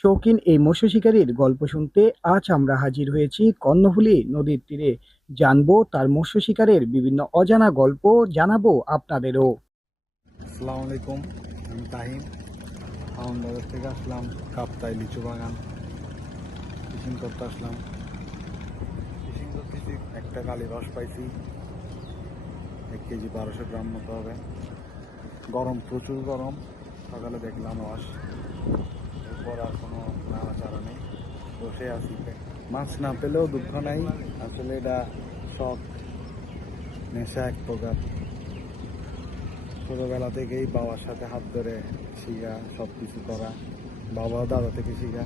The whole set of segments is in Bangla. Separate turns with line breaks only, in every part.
শৌখিন এই মৎস্য শিকারীর গল্প শুনতে আজ আমরা হাজির হয়েছি কর্ণফুলী নদীর তীরে। জানব তার মৎস্য শিকারের বিভিন্ন অজানা গল্প, জানাব আপনাদেরও।
আসসালামু আলাইকুম, আমি তাহিম আহমদাবাদ থেকে আসলাম কাপ্তাই লিচু বাগান। ফিশিং করতে আসলাম। ফিশিং করতেছি, একটা কালি রস পাইছি, এক কেজি বারোশো গ্রাম মতো হবে। গরম, প্রচুর গরম। সকালে দেখলাম রস আর কোনো নাড়াচাড়া নেই। বসে আছি। মাছ না পেলেও দুঃখ নাই। আসলে এটা শখ, নেশা এক প্রকার। ছোটবেলা থেকেই বাবার সাথে হাত ধরে শিখা সব কিছু করা। বাবা দাদা থেকে শিখা।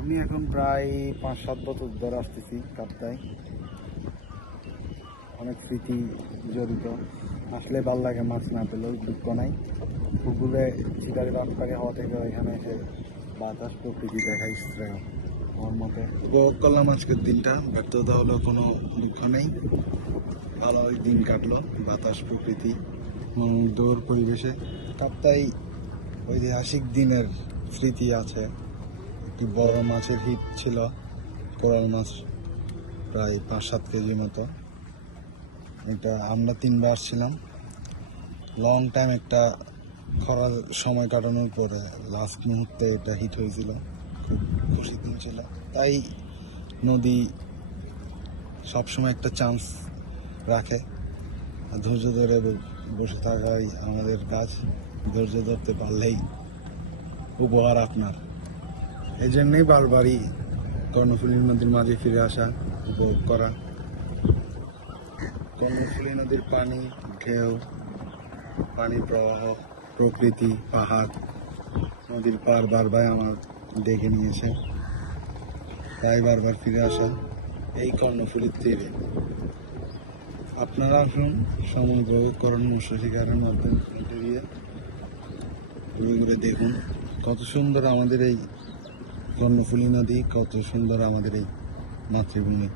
আমি এখন প্রায় পাঁচ সাত বছর ধরে আসতেছি কাপ্তায় অনেক স্মৃতি জড়িত। আসলে ভালো লাগে মাছ না পেলেও দুঃখ নাই। পুকুরে শিকারি রাস্তাকে হওয়া থেকে এখানে এসে বাতাস প্রকৃতি দেখা ইচ্ছে আমার মতে। উপভোগ করলাম আজকের দিনটা, ব্যর্থতা হলো কোনো দুঃখ নেই। ভালো ওই দিন কাটলো, বাতাস প্রকৃতি দৌড় পরিবেশে। কাপ্তাই ঐতিহাসিক দিনের স্মৃতি আছে। একটি বড় মাছের হিট ছিল, কোরাল মাছ, প্রায় পাঁচ সাত কেজি মতো। এটা আমরা তিনবার আসছিলাম লং টাইম একটা খরার সময় কাটানোর পরে লাস্ট মুহূর্তে এটা হিট হয়েছিল। খুব খুশি দিন ছিল। তাই নদী সবসময় একটা চান্স রাখে। ধৈর্য ধরে বসে থাকাই আমাদের কাজ। ধৈর্য ধরতে পারলেই উপহার আপনার। এই জন্যই বারবারই কর্ণফুলী নদীর মাঝে ফিরে আসা, উপভোগ করা। কর্ণফুলী নদীর পানি, ঢেউ পানির প্রবাহ, প্রকৃতি, পাহাড়, নদীর পার বারবার আমার ডেকে নিয়েছে। তাই বারবার ফিরে আসা এই কর্ণফুলীর তীরে। আপনারা আসুন উপভোগ করুন মৎস্য শিকারের মাধ্যমে গিয়ে ঘুরে ঘুরে দেখুন কত সুন্দর আমাদের এই কর্ণফুলী নদী, কত সুন্দর আমাদের এই মাতৃভূমি।